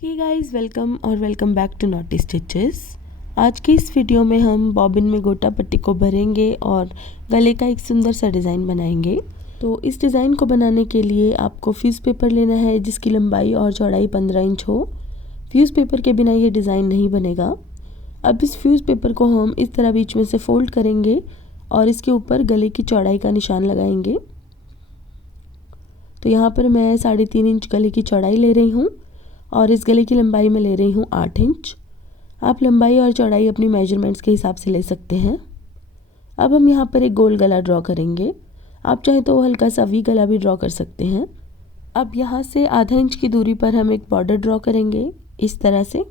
Hey guys, welcome back to naughty stitches. आज की इस वीडियो में हम बॉबिन में गोटा पट्टी को भरेंगे और गले का एक सुंदर सा डिज़ाइन बनाएंगे। तो इस डिज़ाइन को बनाने के लिए आपको फ्यूज़ पेपर लेना है जिसकी लंबाई और चौड़ाई 15 इंच हो। फ्यूज़ पेपर के बिना ये डिज़ाइन नहीं बनेगा। अब इस फ्यूज़ पेपर को हम इस तरह बीच में से फोल्ड करेंगे और इसके ऊपर गले की चौड़ाई का निशान लगाएंगे। तो यहाँ पर मैं 3.5 इंच गले की चौड़ाई ले रही हूँ और इस गले की लंबाई में ले रही हूँ 8 इंच। आप लंबाई और चौड़ाई अपनी मेजरमेंट्स के हिसाब से ले सकते हैं। अब हम यहाँ पर एक गोल गला ड्रॉ करेंगे। आप चाहें तो हल्का सा वी गला भी ड्रॉ कर सकते हैं। अब यहाँ से आधा इंच की दूरी पर हम एक बॉर्डर ड्रॉ करेंगे इस तरह से,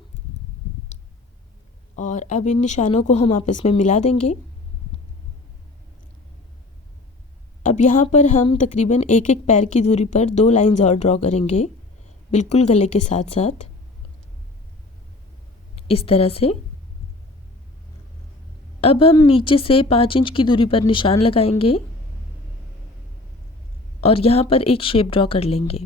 और अब इन निशानों को हम आपस में मिला देंगे। अब यहाँ पर हम तकरीबन एक पैर की दूरी पर 2 लाइंस और ड्रॉ करेंगे, बिल्कुल गले के साथ साथ इस तरह से। अब हम नीचे से 5 इंच की दूरी पर निशान लगाएंगे और यहाँ पर एक शेप ड्रॉ कर लेंगे।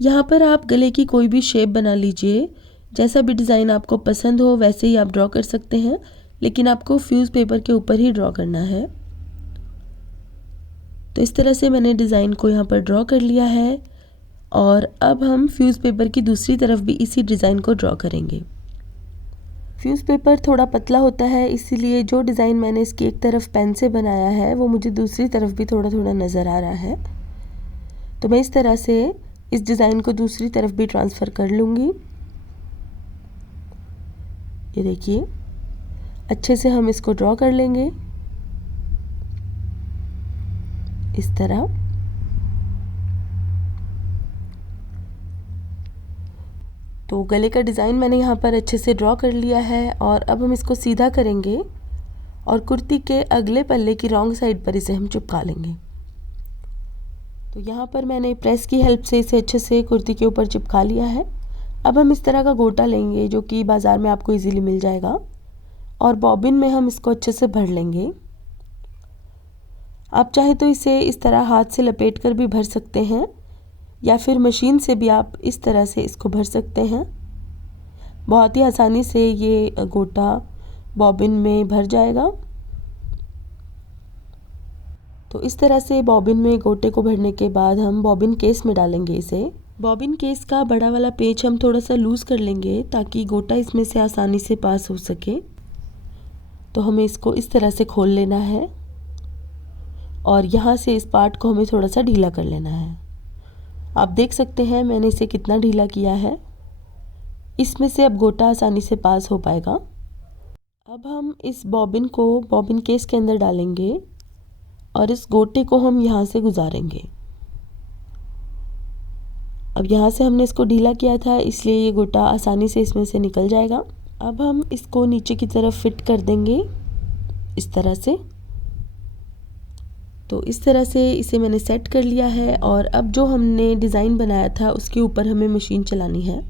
यहाँ पर आप गले की कोई भी शेप बना लीजिए, जैसा भी डिज़ाइन आपको पसंद हो वैसे ही आप ड्रॉ कर सकते हैं, लेकिन आपको फ्यूज़ पेपर के ऊपर ही ड्रॉ करना है। तो इस तरह से मैंने डिज़ाइन को यहाँ पर ड्रॉ कर लिया है और अब हम फ्यूज़ पेपर की दूसरी तरफ भी इसी डिज़ाइन को ड्रॉ करेंगे। फ्यूज़ पेपर थोड़ा पतला होता है, इसीलिए जो डिज़ाइन मैंने इसकी एक तरफ पेन से बनाया है वो मुझे दूसरी तरफ भी थोड़ा थोड़ा नज़र आ रहा है। तो मैं इस तरह से इस डिज़ाइन को दूसरी तरफ भी ट्रांसफ़र कर लूँगी। ये देखिए, अच्छे से हम इसको ड्रॉ कर लेंगे इस तरह। तो गले का डिज़ाइन मैंने यहाँ पर अच्छे से ड्रॉ कर लिया है और अब हम इसको सीधा करेंगे और कुर्ती के अगले पल्ले की रॉन्ग साइड पर इसे हम चिपका लेंगे। तो यहाँ पर मैंने प्रेस की हेल्प से इसे अच्छे से कुर्ती के ऊपर चिपका लिया है। अब हम इस तरह का गोटा लेंगे जो कि बाज़ार में आपको इजीली मिल जाएगा और बॉबिन में हम इसको अच्छे से भर लेंगे। आप चाहे तो इसे इस तरह हाथ से लपेट कर भी भर सकते हैं या फिर मशीन से भी आप इस तरह से इसको भर सकते हैं। बहुत ही आसानी से ये गोटा बॉबिन में भर जाएगा। तो इस तरह से बॉबिन में गोटे को भरने के बाद हम बॉबिन केस में डालेंगे इसे। बॉबिन केस का बड़ा वाला पेच हम थोड़ा सा लूज़ कर लेंगे ताकि गोटा इसमें से आसानी से पास हो सके। तो हमें इसको इस तरह से खोल लेना है और यहाँ से इस पार्ट को हमें थोड़ा सा ढीला कर लेना है। आप देख सकते हैं मैंने इसे कितना ढीला किया है। इसमें से अब गोटा आसानी से पास हो पाएगा। अब हम इस बॉबिन को बॉबिन केस के अंदर डालेंगे और इस गोटे को हम यहाँ से गुजारेंगे। अब यहाँ से हमने इसको ढीला किया था इसलिए ये गोटा आसानी से इसमें से निकल जाएगा। अब हम इसको नीचे की तरफ फिट कर देंगे इस तरह से। तो इस तरह से इसे मैंने सेट कर लिया है और अब जो हमने डिज़ाइन बनाया था उसके ऊपर हमें मशीन चलानी है।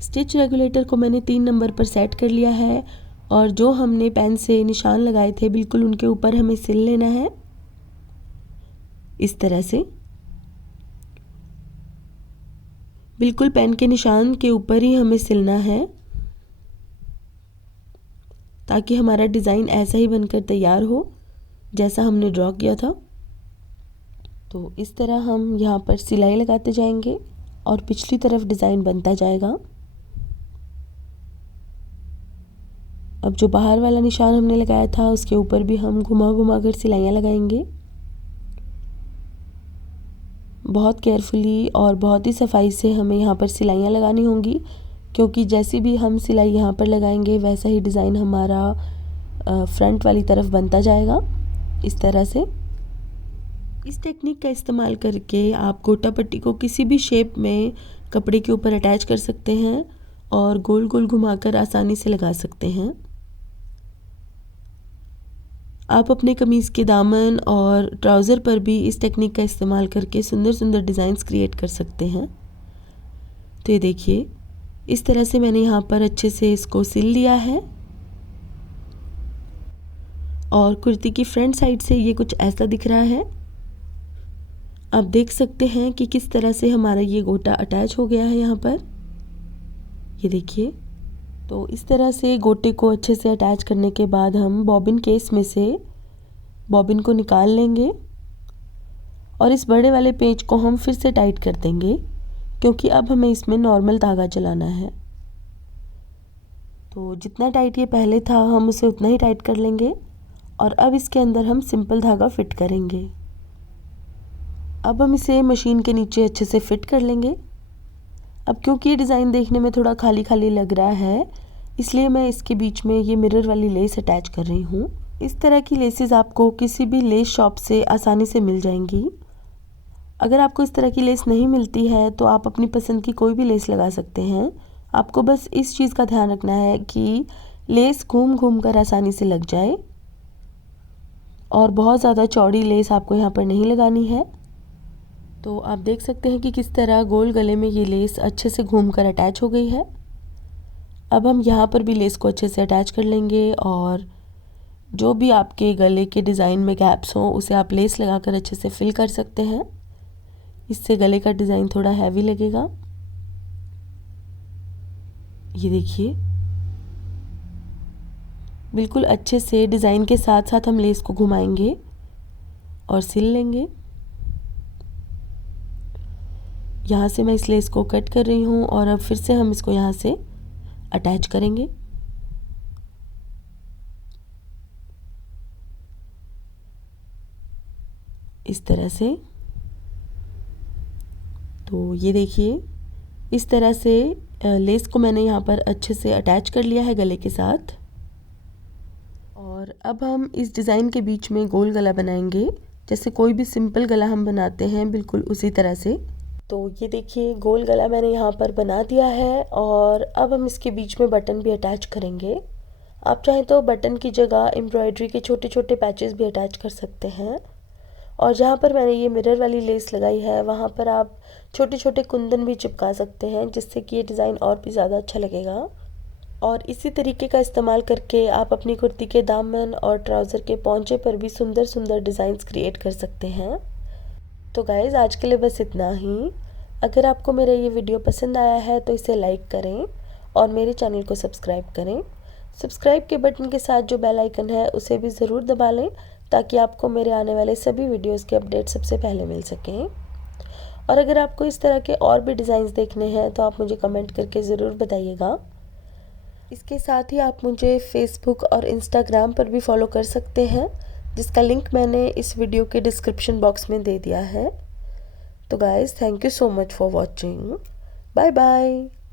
स्टिच रेगुलेटर को मैंने 3 नंबर पर सेट कर लिया है और जो हमने पेन से निशान लगाए थे बिल्कुल उनके ऊपर हमें सिल लेना है इस तरह से। बिल्कुल पेन के निशान के ऊपर ही हमें सिलना है ताकि हमारा डिज़ाइन ऐसा ही बनकर तैयार हो जैसा हमने ड्रॉ किया था। तो इस तरह हम यहाँ पर सिलाई लगाते जाएंगे और पिछली तरफ डिज़ाइन बनता जाएगा। अब जो बाहर वाला निशान हमने लगाया था उसके ऊपर भी हम घुमा घुमा कर सिलाइयाँ लगाएंगे। बहुत केयरफुली और बहुत ही सफाई से हमें यहाँ पर सिलाइयाँ लगानी होंगी, क्योंकि जैसी भी हम सिलाई यहाँ पर लगाएंगे वैसा ही डिज़ाइन हमारा फ्रंट वाली तरफ बनता जाएगा इस तरह से। इस टेक्निक का इस्तेमाल करके आप गोटा पट्टी को किसी भी शेप में कपड़े के ऊपर अटैच कर सकते हैं और गोल गोल घुमाकर आसानी से लगा सकते हैं। आप अपने कमीज़ के दामन और ट्राउज़र पर भी इस टेक्निक का इस्तेमाल करके सुंदर सुंदर डिज़ाइंस क्रिएट कर सकते हैं। तो ये देखिए, इस तरह से मैंने यहाँ पर अच्छे से इसको सिल लिया है और कुर्ती की फ्रंट साइड से ये कुछ ऐसा दिख रहा है। आप देख सकते हैं कि किस तरह से हमारा ये गोटा अटैच हो गया है यहाँ पर, ये देखिए। तो इस तरह से गोटे को अच्छे से अटैच करने के बाद हम बॉबिन केस में से बॉबिन को निकाल लेंगे और इस बड़े वाले पेच को हम फिर से टाइट कर देंगे, क्योंकि अब हमें इसमें नॉर्मल धागा चलाना है। तो जितना टाइट ये पहले था हम उसे उतना ही टाइट कर लेंगे और अब इसके अंदर हम सिंपल धागा फिट करेंगे। अब हम इसे मशीन के नीचे अच्छे से फिट कर लेंगे। अब क्योंकि ये डिज़ाइन देखने में थोड़ा खाली खाली लग रहा है, इसलिए मैं इसके बीच में ये मिरर वाली लेस अटैच कर रही हूँ। इस तरह की लेसेस आपको किसी भी लेस शॉप से आसानी से मिल जाएंगी। अगर आपको इस तरह की लेस नहीं मिलती है तो आप अपनी पसंद की कोई भी लेस लगा सकते हैं। आपको बस इस चीज़ का ध्यान रखना है कि लेस घूम घूम कर आसानी से लग जाए और बहुत ज़्यादा चौड़ी लेस आपको यहाँ पर नहीं लगानी है। तो आप देख सकते हैं कि किस तरह गोल गले में ये लेस अच्छे से घूमकर अटैच हो गई है। अब हम यहाँ पर भी लेस को अच्छे से अटैच कर लेंगे और जो भी आपके गले के डिज़ाइन में गैप्स हों उसे आप लेस लगाकर अच्छे से फिल कर सकते हैं। इससे गले का डिज़ाइन थोड़ा हैवी लगेगा। ये देखिए, बिल्कुल अच्छे से डिज़ाइन के साथ साथ हम लेस को घुमाएंगे और सिल लेंगे। यहाँ से मैं इस लेस को कट कर रही हूँ और अब फिर से हम इसको यहाँ से अटैच करेंगे। इस तरह से। तो ये देखिए, इस तरह से लेस को मैंने यहाँ पर अच्छे से अटैच कर लिया है गले के साथ। और अब हम इस डिज़ाइन के बीच में गोल गला बनाएंगे, जैसे कोई भी सिंपल गला हम बनाते हैं, बिल्कुल उसी तरह से। तो ये देखिए, गोल गला मैंने यहाँ पर बना दिया है और अब हम इसके बीच में बटन भी अटैच करेंगे। आप चाहें तो बटन की जगह एम्ब्रॉयडरी के छोटे छोटे पैचेस भी अटैच कर सकते हैं। और जहाँ पर मैंने ये मिरर वाली लेस लगाई है वहाँ पर आप छोटे छोटे कुंदन भी चिपका सकते हैं, जिससे कि ये डिज़ाइन और भी ज़्यादा अच्छा लगेगा। और इसी तरीके का इस्तेमाल करके आप अपनी कुर्ती के दामन और ट्राउज़र के पौंचे पर भी सुंदर सुंदर डिज़ाइंस क्रिएट कर सकते हैं। तो गाइज़, आज के लिए बस इतना ही। अगर आपको मेरा ये वीडियो पसंद आया है तो इसे लाइक करें और मेरे चैनल को सब्सक्राइब करें। सब्सक्राइब के बटन के साथ जो बेल आइकन है उसे भी ज़रूर दबा लें, ताकि आपको मेरे आने वाले सभी वीडियोस के अपडेट सबसे पहले मिल सकें। और अगर आपको इस तरह के और भी डिज़ाइंस देखने हैं तो आप मुझे कमेंट करके ज़रूर बताइएगा। इसके साथ ही आप मुझे फेसबुक और इंस्टाग्राम पर भी फॉलो कर सकते हैं, जिसका लिंक मैंने इस वीडियो के डिस्क्रिप्शन बॉक्स में दे दिया है। तो guys, thank you so much for watching. Bye bye.